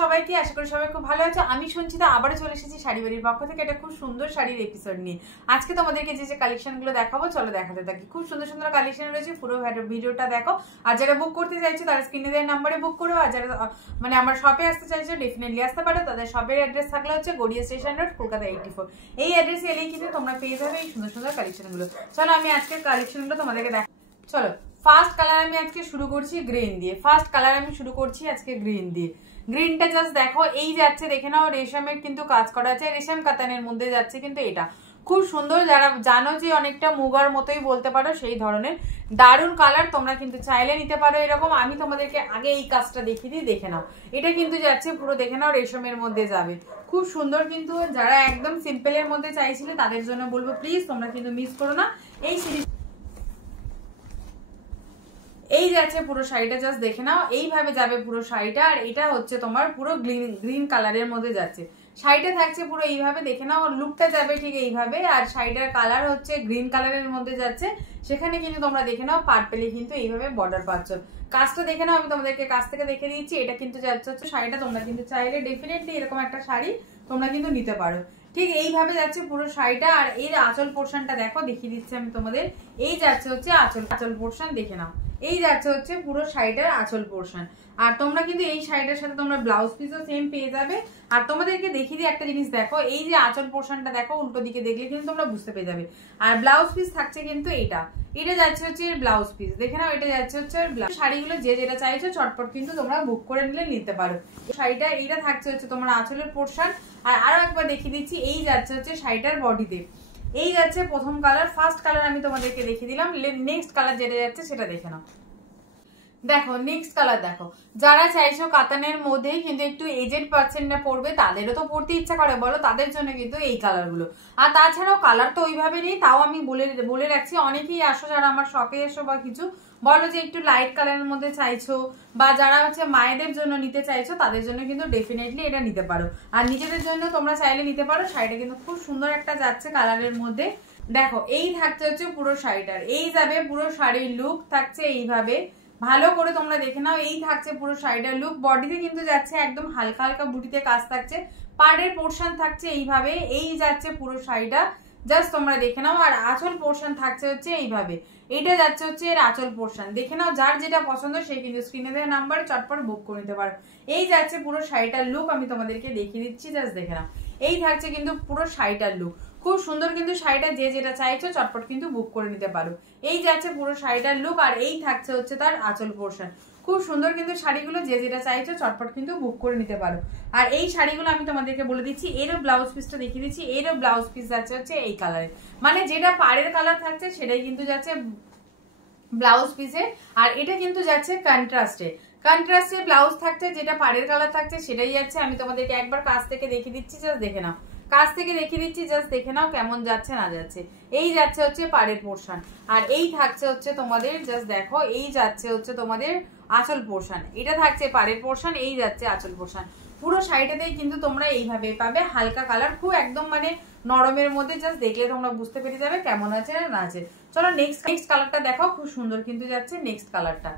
সবাইকে, আশা করি সবাই খুব ভালো আছো। আমি সঞ্চিতা আবারও চলে এসেছি শাড়ি বাড়ির পক্ষ থেকে একটা খুব সুন্দর শাড়ির এপিসোড নিয়ে। আজকে তোমাদেরকে যে কালেকশনগুলো দেখাবো চলো দেখাতে থাকি। খুব সুন্দর সুন্দর কালেকশন রয়েছে, পুরো ভিডিওটা দেখো। আর যারা বুক করতে চাইছো তারা স্ক্রিনে দেওয়া নাম্বারে বুক করো। আর যারা মানে আমার শপে আসতে চাইছো ডেফিনেটলি আসতে পারো। তাদের শপের অ্যাড্রেস থাকলে হচ্ছে গড়িয়া স্টেশন রোড, কলকাতা 84। এই অ্যাড্রেসে এলেই কিন্তু তোমরা পেয়ে যাবে এই সুন্দর সুন্দর কালেকশনগুলো। চলো আমি আজকের কালেকশনগুলো তোমাদেরকে দেখ। চলো ফার্স্ট কালার আমি আজকে শুরু করছি গ্রিন দিয়ে। ফার্স্ট কালার আমি শুরু করছি আজকে গ্রিন দিয়ে। গ্রিনটা জাস্ট দেখো, এই যাচ্ছে দেখে নাও, রেশমের কিন্তু কাজ করা আছে, রেশম কাতানের মধ্যে যাচ্ছে কিন্তু এটা খুব সুন্দর। যারা জানো যে অনেকটা মুগার মতোই বলতে পারো সেই ধরনের দারুণ কালার, তোমরা কিন্তু চাইলে নিতে পারো এরকম। আমি তোমাদেরকে আগে এই কাজটা দেখিয়ে দিই, দেখে নাও। এটা কিন্তু যাচ্ছে পুরো দেখে নাও রেশমের মধ্যে যাবে, খুব সুন্দর। কিন্তু যারা একদম সিম্পলের মধ্যে চাইছিলে তাদের জন্য বলবো প্লিজ তোমরা কিন্তু মিস করো না এই সিরিজ। এই যাচ্ছে পুরো শাড়িটা, জাস্ট দেখে নাও, এইভাবে যাবে পুরো শাড়িটা। আর এটা হচ্ছে তোমার পুরো গ্রিন কালারের মধ্যে যাচ্ছে। শাড়িটা থাকছে পুরো এইভাবে, দেখে নাও, লুকটা যাবে ঠিক এইভাবে। আর শাড়িটার কালার হচ্ছে গ্রিন কালারের মধ্যে যাচ্ছে। সেখানে কিন্তু তোমরা দেখে নাও পার্পেলে কিন্তু এইভাবে বর্ডার পাচ্ছ। কাজটা দেখে নাও, আমি তোমাদেরকে কাছ থেকে দেখে দিচ্ছি। এটা কিন্তু যাচ্ছে হচ্ছে শাড়িটা, তোমরা কিন্তু চাইলে ডেফিনেটলি এরকম একটা শাড়ি তোমরা কিন্তু নিতে পারো। ঠিক এইভাবে যাচ্ছে পুরো শাড়িটা। আর এর আঁচল পোর্শনটা দেখো, দেখিয়ে দিচ্ছি আমি তোমাদের। এই যাচ্ছে হচ্ছে আঁচল পোর্শন, দেখে নাও। এই যাচ্ছে হচ্ছে পুরো শাড়িটার আঁচল পোর্শন। আর তোমরা কিন্তু এই শাড়িটার সাথে তোমরা ব্লাউজ পিসও সেম পেয়ে যাবে। আর তোমাদেরকে দেখিয়ে দিই একটা জিনিস, দেখো এই যে আঁচল পোর্শনটা দেখো, উল্টো দিকে দেখলে কিন্তু তোমরা বুঝতে পেরে যাবে। আর ব্লাউজ পিস থাকছে কিন্তু এটা যাচ্ছে হচ্ছে এর ব্লাউজ পিস, দেখে নাও। এটা যাচ্ছে হচ্ছে শাড়িগুলো যে যেটা চাইছো চটপট কিন্তু তোমরা বুক করে নিলে নিতে পারো। শাড়িটা এইটা থাকছে হচ্ছে তোমার আঁচলের পোর্শন। আর আরো একবার দেখিয়ে দিচ্ছি, এই যাচ্ছে হচ্ছে শাড়িটার বডিতে। এই যাচ্ছে প্রথম কালার, ফার্স্ট কালার আমি তোমাদেরকে দেখিয়ে দিলাম। নেক্সট কালার যেটা যাচ্ছে সেটা দেখে নাও। দেখো নেক্সট কালার দেখো, যারা চাইছো কাতানের মধ্যেই কিন্তু একটু এজেড পার্সেন্টরা পড়বে, তাদেরও তো পড়তে ইচ্ছা করে বলো, তাদের জন্য কিন্তু এই কালারগুলো। আর তাছাড়াও কালার তো ওইভাবে নেই, তাও আমি বলে রাখছি। অনেকেই আসো যারা আমার শপে এসো বা কিছু বলো যে একটু লাইট কালারের মধ্যে চাইছো, বা যারা হচ্ছে মায়েদের জন্য নিতে চাইছো তাদের জন্য কিন্তু ডেফিনেটলি এটা নিতে পারো। আর নিজেদের জন্য তোমরা চাইলে নিতে পারো। শাড়িটা কিন্তু খুব সুন্দর একটা যাচ্ছে কালারের মধ্যে। দেখো এই থাকছে হচ্ছে পুরো শাড়িটার, এই যাবে পুরো শাড়ির লুক থাকছে এইভাবে, ভালো করে তোমরা দেখে নাও। এই থাকছে পুরো শাড়িটার লুক। বডিতে কিন্তু যাচ্ছে একদম হালকা হালকা বুটিতে কাজ থাকছে, পাড়ের পোর্শন থাকছে এইভাবে। এই যাচ্ছে পুরো শাড়িটা, জাস্ট তোমরা দেখে নাও। আর আঁচল পোর্শন থাকছে হচ্ছে এইভাবে, এটা যাচ্ছে হচ্ছে এর আঁচল পোর্শন, দেখে নাও। যার যেটা পছন্দ সে কিন্তু স্ক্রিনে দেওয়া নাম্বারে চটপট বুক করে নিতে পারো। এই যাচ্ছে পুরো শাড়িটার লুক, আমি তোমাদেরকে দেখিয়ে দিচ্ছি, জাস্ট দেখে নাও। এই থাকছে কিন্তু পুরো শাড়িটার লুক, খুব সুন্দর। কিন্তু শাড়িটা যে যেটা চাইছো চটপট কিন্তু বুক করে নিতে পারো। এই যাচ্ছে পুরো শাড়িটার লুক। আর এই থাকছে হচ্ছে তার আঁচল পোর্শন, খুব সুন্দর। কিন্তু শাড়িগুলো যে যেটা চাইছো চটপট কিন্তু বুক করে নিতে পারো। আর এই শাড়িগুলো আমি তোমাদেরকে বলে দিচ্ছি, এরও ব্লাউজ পিসটা দেখিয়ে দিচ্ছি। এরও ব্লাউজ পিস যাচ্ছে হচ্ছে এই কালারে, মানে যেটা পাড়ের কালার থাকছে সেটাই কিন্তু যাচ্ছে ব্লাউজ পিসে। আর এটা কিন্তু যাচ্ছে কন্ট্রাস্টে ব্লাউজ থাকছে, যেটা পাড়ের কালার থাকছে সেটাই যাচ্ছে। আমি তোমাদেরকে একবার কাছ থেকে দেখিয়ে দিচ্ছি, জাস্ট দেখে নাও। কাছ থেকে দেখিয়ে দিচ্ছি, জাস্ট দেখে নাও কেমন যাচ্ছে না যাচ্ছে। এই যাচ্ছে হচ্ছে পাড়ের পোর্শন। আর এই থাকছে হচ্ছে তোমাদের, জাস্ট দেখো, এই যাচ্ছে হচ্ছে তোমাদের আঁচল পোর্শন। এটা থাকছে পাড়ের পোর্শন, এই যাচ্ছে আঁচল পোর্শন। পুরো শাড়িটাতেই কিন্তু তোমরা এইভাবে পাবে হালকা কালার, খুব একদম মানে নরমের মধ্যে। জাস্ট দেখলে তোমরা বুঝতে পেরে যাবে কেমন আছে না আছে। চলো নেক্সট কালারটা দেখো, খুব সুন্দর কিন্তু যাচ্ছে নেক্সট কালারটা।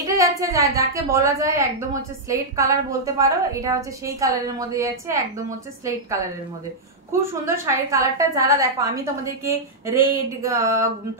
এটা যাচ্ছে যাকে বলা যায় একদম হচ্ছে স্লেট কালার বলতে পারো। এটা হচ্ছে সেই কালারের মধ্যে যাচ্ছে, একদম হচ্ছে স্লেট কালারের মধ্যে। খুব সুন্দর শাড়ির কালারটা। যারা দেখো আমি তোমাদেরকে রেড,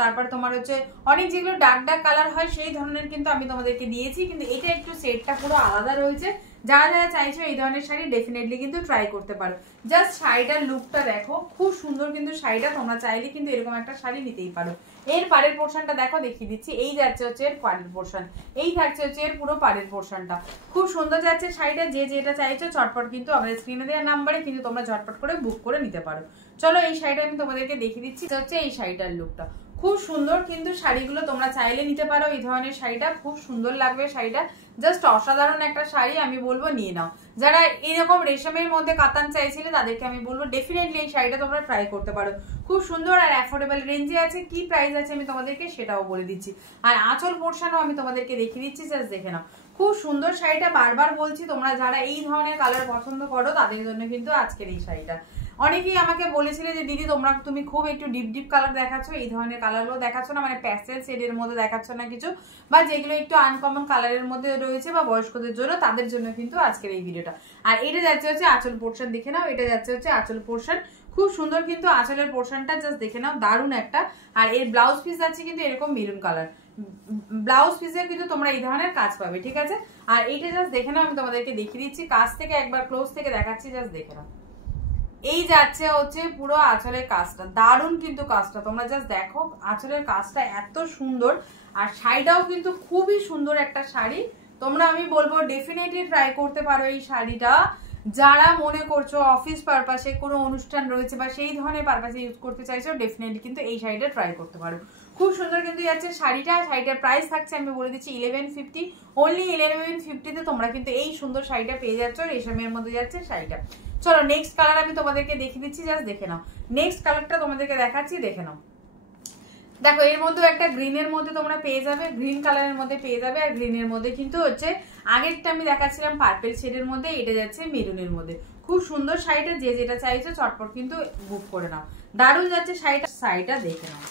তারপর তোমার হচ্ছে অনেক যেগুলো ডার্ক কালার হয় সেই ধরনের কিন্তু আমি তোমাদেরকে দিয়েছি, কিন্তু এটা একটু সেটটা পুরো আলাদা রয়েছে। যারা যারা চাইছো এই ধরনের শাড়ি ডেফিনেটলি কিন্তু ট্রাই করতে পারো। জাস্ট শাড়িটার লুকটা দেখো, খুব সুন্দর কিন্তু শাড়িটা। তোমরা চাইলে কিন্তু এরকম একটা শাড়ি নিতেই পারো। এর পাড়ের পোর্শনটা দেখো, দেখিয়ে দিচ্ছি। এই যাচ্ছে হচ্ছে এর পাড়ের পোর্শন, এই থাকছে হচ্ছে এর পুরো পাড়ের পোর্শনটা। খুব সুন্দর যাচ্ছে শাড়িটা। যে যেটা চাইছো চটপট কিন্তু আমাদের স্ক্রিনে দেওয়া নাম্বারে কিন্তু তোমরা ঝটপট করে বুক করে নিতে পারো। চলো এই শাড়িটা আমি তোমাদেরকে দেখিয়ে দিচ্ছি, হচ্ছে এই শাড়িটার লুকটা খুব সুন্দর। কিন্তু শাড়িগুলো তোমরা চাইলে নিতে পারো। এই ধরনের শাড়িটা খুব সুন্দর লাগবে, শাড়িটা জাস্ট অসাধারণ একটা শাড়ি, আমি বলবো নিয়ে নাও। যারা এরকম রেশমের মধ্যে কাতান চাইছিলে তাদেরকে আমি বলবো ডেফিনেটলি এই শাড়িটা তোমরা ট্রাই করতে পারো। খুব সুন্দর আর অ্যাফোর্ডেবল রেঞ্জে আছে। কি প্রাইস আছে আমি তোমাদেরকে সেটাও বলে দিচ্ছি। আর আঁচল পোর্শনও আমি তোমাদেরকে দেখিয়ে দিচ্ছি, জাস্ট দেখে নাও। খুব সুন্দর শাড়িটা। বারবার বলছি, তোমরা যারা এই ধরনের কালার পছন্দ করো তাদের জন্য কিন্তু আজকের এই শাড়িটা। অনেকেই আমাকে বলেছিলে যে দিদি তুমি খুব একটু ডিপ ডিপ কালার দেখাচ্ছ, এই ধরনের কালারগুলো দেখাচ্ছ না, মানে প্যাস্টেল শেডের মধ্যে দেখাচ্ছ না কিছু, বা যেগুলো একটু আনকমন কালারের মধ্যে রয়েছে বা বয়স্কদের জন্য, তাদের জন্য কিন্তু আজকের এই ভিডিওটা। আর এটা যাচ্ছে হচ্ছে আঁচল পোর্শন, দেখে নাও, এটা যাচ্ছে হচ্ছে আঁচল পোর্শন, খুব সুন্দর কিন্তু আঁচলের পোর্শনটা, জাস্ট দেখে নাও, দারুণ একটা। আর এর ব্লাউজ পিস যাচ্ছে কিন্তু এরকম মেরুন কালার, ব্লাউজ পিসে কিন্তু তোমরা এই ধরনের কাজ পাবে, ঠিক আছে। আর এইটা জাস্ট দেখে নাও, আমি তোমাদেরকে দেখিয়ে দিচ্ছি কাছ থেকে, একবার ক্লোজ থেকে দেখাচ্ছি, জাস্ট দেখে নাও। এই যাচ্ছে হচ্ছে পুরো আঁচলের কাজটা, দারুণ কিন্তু কাজটা, তোমরা জাস্ট দেখো আঁচলের কাজটা এত সুন্দর। আর শাড়িটাও কিন্তু খুবই সুন্দর একটা শাড়ি, তোমরা আমি বলবো ডেফিনেটলি ট্রাই করতে পারো এই শাড়িটা। যারা মনে করছো অফিস পারপাসে কোনো অনুষ্ঠান রয়েছে বা সেই ধরনের পারপাসে ইউজ করতে চাইছো, ডেফিনেটলি কিন্তু এই শাড়িটা ট্রাই করতে পারো। খুব সুন্দর কিন্তু যাচ্ছে শাড়িটা। শাড়িটার প্রাইস থাকছে আমি বলে দিচ্ছি 1150, অনলি 1150-তে তোমরা কিন্তু এই সুন্দর শাড়িটা পেয়ে যাচ্ছ, রেশমের মধ্যে যাচ্ছে শাড়িটা। চলো নেক্সট কালার আমি তোমাদেরকে দেখিয়ে দিচ্ছি, জাস্ট দেখে নাও। নেক্সট কালারটা তোমাদেরকে দেখাচ্ছি, দেখে নাও। দেখো এর মধ্যে একটা গ্রিনের মধ্যে তোমরা পেয়ে যাবে, গ্রিন কালারের মধ্যে পেয়ে যাবে। আর গ্রিনের মধ্যে কিন্তু হচ্ছে আগেরটা আমি দেখাচ্ছিলাম পার্পেল শেডের মধ্যে, এটা যাচ্ছে মেরুনের মধ্যে। খুব সুন্দর শাড়িটা, যে যেটা চাইছো চটপট কিন্তু বুক করে নাও, দারুণ যাচ্ছে শাড়িটা। শাড়িটা দেখে নাও,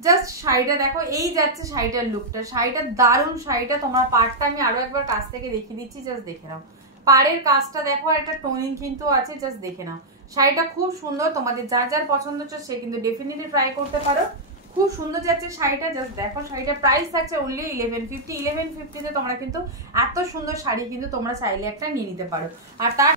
জাস্ট শাড়িটা দেখো, এই যাচ্ছে শাড়িটার লুকটা, শাড়িটা দারুণ। শাড়িটা তোমার পাড়টা আমি আরো একবার কাছ থেকে দেখিয়ে দিচ্ছি, জাস্ট দেখে নাও। পাড়ের কাজটা দেখো, একটা টোনিং কিন্তু আছে, জাস্ট দেখে নাও। শাড়িটা খুব সুন্দর, তোমাদের যার যার পছন্দ হচ্ছে সে কিন্তু ডেফিনেটলি ট্রাই করতে পারো। খুব সুন্দর যাচ্ছে শাড়িটা, জাস্ট দেখো। শাড়িটার প্রাইস থাকছে অনলি 1150। 1150-তে তোমরা কিন্তু এত সুন্দর শাড়ি কিন্তু তোমরা চাইলে একটা নিয়ে নিতে পারো। আর তার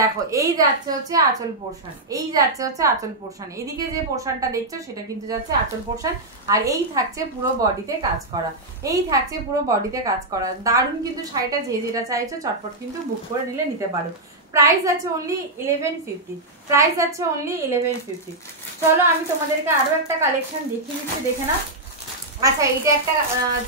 দেখো এই যাচ্ছে হচ্ছে আঁচল পোর্শন, এই যাচ্ছে হচ্ছে আঁচল পোর্শন, এদিকে যে পোর্শনটা দেখছো সেটা কিন্তু যাচ্ছে আঁচল পোর্শন। আর এই থাকছে পুরো বডিতে কাজ করা, এই থাকছে পুরো বডিতে কাজ করা, দারুণ কিন্তু শাড়িটা। যে যেটা চাইছো চটপট কিন্তু বুক করে নিলে নিতে পারো। প্রাইস আছে অনলি 1150, প্রাইস আছে অনলি 1150। চলো আমি তোমাদেরকে আরো একটা কালেকশন দেখিয়ে দিচ্ছি, দেখে না। আচ্ছা এইটা একটা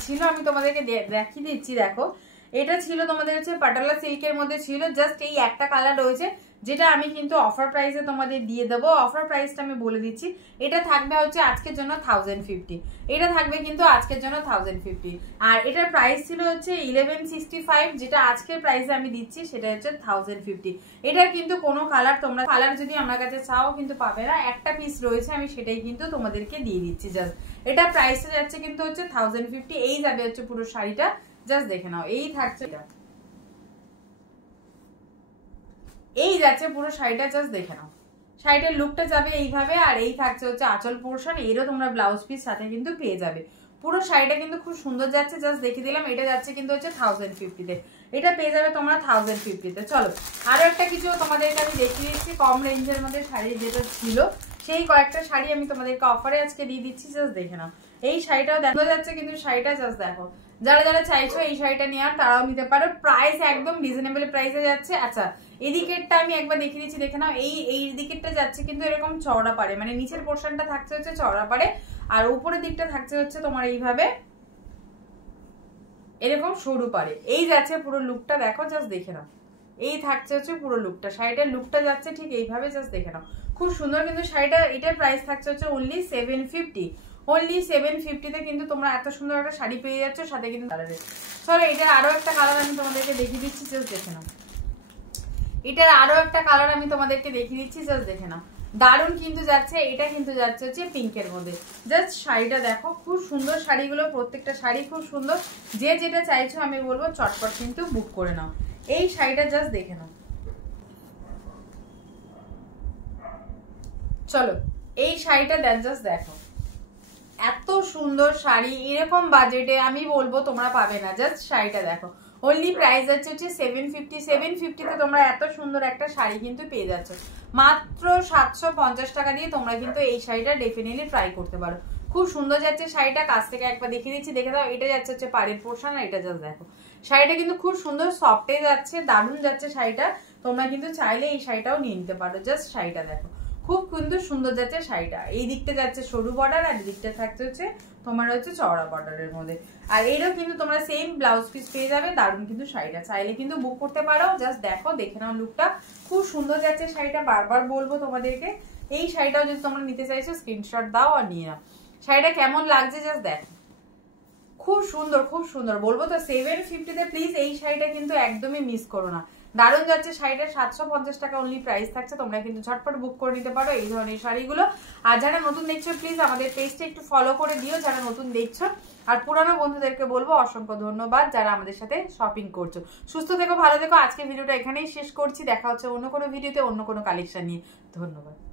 ছিল, আমি তোমাদেরকে দেখিয়ে দিচ্ছি, দেখো এটা ছিল তোমাদের হচ্ছে পাটালা সিল্কের মধ্যে ছিল, জাস্ট এই একটা কালার রয়েছে, যেটা আমি কিন্তু অফার প্রাইসে তোমাদের দিয়ে দেবো। অফার প্রাইসটা আমি বলে দিচ্ছি, এটা থাকবে হচ্ছে আজকের জন্য 1050, এটা থাকবে কিন্তু আজকের জন্য 1050। আর এটার প্রাইস ছিল হচ্ছে 1165, যেটা আজকের প্রাইসে আমি দিচ্ছি সেটা হচ্ছে 1050। এটার কিন্তু কোনো কালার, তোমরা কালার যদি আমার কাছে চাও কিন্তু পাবে না, একটা পিস রয়েছে, আমি সেটাই কিন্তু তোমাদেরকে দিয়ে দিচ্ছি। জাস্ট এটা প্রাইসটা যাচ্ছে কিন্তু হচ্ছে 1050, এই যাবে হচ্ছে পুরো শাড়িটা, জাস্ট দেখে নাও। এই থাকছে, এই যাচ্ছে পুরো শাড়িটা, জাস্ট দেখে নাও। শাড়িটার লুকটা যাবে এইভাবে। আর এই থাকছে হচ্ছে আঁচল পোর্শন, এরও তোমরা ব্লাউজ পিস সাথে কিন্তু পেয়ে যাবে। পুরো শাড়িটা কিন্তু খুব সুন্দর যাচ্ছে, জাস্ট দেখিয়ে দিলাম। এটা যাচ্ছে কিন্তু হচ্ছে 1050-তে, এটা পেয়ে যাবে তোমরা 1050-তে। চলো আরো একটা কিছু তোমাদেরকে আমি দেখিয়ে দিচ্ছি, কম রেঞ্জের মধ্যে শাড়ি যেটা ছিল সেই কয়েকটা শাড়ি আমি তোমাদেরকে অফারে আজকে দিয়ে দিচ্ছি, জাস্ট দেখে নাও। এই শাড়িটাও দেখা যাচ্ছে কিন্তু শাড়িটা, জাস্ট দেখো। যারা যারা চাইছো এই শাড়িটা নেওয়ার তারাও নিতে পারো, প্রাইস একদম রিজনেবল প্রাইসে যাচ্ছে। আচ্ছা এদিকেরটা আমি একবার দেখিয়ে দিচ্ছি, দেখে নাও। এই দিকেরটা যাচ্ছে কিন্তু এরকম চওড়া পাড়ে, মানে নিচের পোর্শনটা থাকছে হচ্ছে চওড়া পাড়ে, আর উপরের দিকটা থাকছে হচ্ছে তোমার এইভাবে এরকম সরু পাড়ে। এই যাচ্ছে পুরো লুকটা, দেখো জাস্ট দেখে নাও। এই থাকছে হচ্ছে পুরো লুকটা, শাড়িটার লুকটা যাচ্ছে ঠিক এইভাবে, জাস্ট দেখে নাও। খুব সুন্দর কিন্তু শাড়িটা, এটার প্রাইস থাকছে হচ্ছে অনলি 750, অনলি 750-তে কিন্তু তোমরা এত সুন্দর একটা শাড়ি পেয়ে যাচ্ছ, সাথে কিন্তু কালারে। চলো এটার আরো একটা কালার আমি তোমাদেরকে দেখিয়ে দিচ্ছি, জাস্ট দেখে নাও। এটার আরো একটা কালার আমি তোমাদেরকে দেখিয়ে দিচ্ছি, জাস্ট দেখে নাও। দারুণ কিন্তু যাচ্ছে, এটা কিন্তু যাচ্ছে হচ্ছে পিঙ্কের মধ্যে, জাস্ট শাড়িটা দেখো। খুব সুন্দর শাড়িগুলো, প্রত্যেকটা শাড়ি খুব সুন্দর। যে যেটা চাইছো আমি বলবো চটপট কিন্তু বুক করে নাও। এই শাড়িটা জাস্ট দেখে নাও। চলো এই শাড়িটা জাস্ট দেখো, এত সুন্দর শাড়ি এরকম বাজেটে আমি বলবো তোমরা পাবে না। জাস্ট শাড়িটা দেখো, অনলি প্রাইস হচ্ছে 750। 750-তে তোমরা এত সুন্দর একটা শাড়ি কিন্তু পেয়ে যাচ্ছ। মাত্র 750 টাকা দিয়ে তোমরা কিন্তু এই শাড়িটা ডেফিনেটলি ট্রাই করতে পারো। খুব সুন্দর যাচ্ছে শাড়িটা, কাছ থেকে একবার দেখিয়ে দিচ্ছি, দেখে দাও। এটা যাচ্ছে হচ্ছে পাড়ের পোর্শন, আর এটা জাস্ট দেখো। শাড়িটা কিন্তু খুব সুন্দর সফটে যাচ্ছে, দারুণ যাচ্ছে শাড়িটা। তোমরা কিন্তু চাইলে এই শাড়িটাও নিয়ে নিতে পারো। জাস্ট শাড়িটা দেখো, খুব কিন্তু সুন্দর যাচ্ছে শাড়িটা। এই দিকটা যাচ্ছে সরু বর্ডার, আর এই দিকটা থাকছে হচ্ছে তোমার হচ্ছে চওড়া বর্ডারের মধ্যে। আর এরও কিন্তু তোমরা সেম ব্লাউজ পিস পেয়ে যাবে। দারুণ কিন্তু শাড়িটা, চাইলে কিন্তু বুক করতে পারো। জাস্ট দেখো, দেখে নাও লুকটা, খুব সুন্দর যাচ্ছে শাড়িটা। বারবার বলবো তোমাদেরকে, এই শাড়িটাও যদি তোমরা নিতে চাইছো স্ক্রিনশট দাও আর নিয়ে নাও। শাড়িটা কেমন লাগছে জাস্ট দেখো, খুব সুন্দর, খুব সুন্দর। বলবো তো 750-তে প্লিজ এই শাড়িটা কিন্তু একদমই মিস করো না। দারুণ যাচ্ছে শাড়িটা, 750 টাকা অনলি প্রাইস থাকছে। তোমরা কিন্তু ঝটপট বুক করে নিতে পারো এই ধরনের শাড়িগুলো। আর যারা নতুন দেখছো প্লিজ আমাদের পেজটা একটু ফলো করে দিও যারা নতুন দেখছো। আর পুরানো বন্ধুদেরকে বলবো অসংখ্য ধন্যবাদ যারা আমাদের সাথে শপিং করছো। সুস্থ থেকো, ভালো থেকো। আজকে ভিডিওটা এখানেই শেষ করছি, দেখা হচ্ছে অন্য কোনো ভিডিওতে অন্য কোনো কালেকশন নিয়ে। ধন্যবাদ।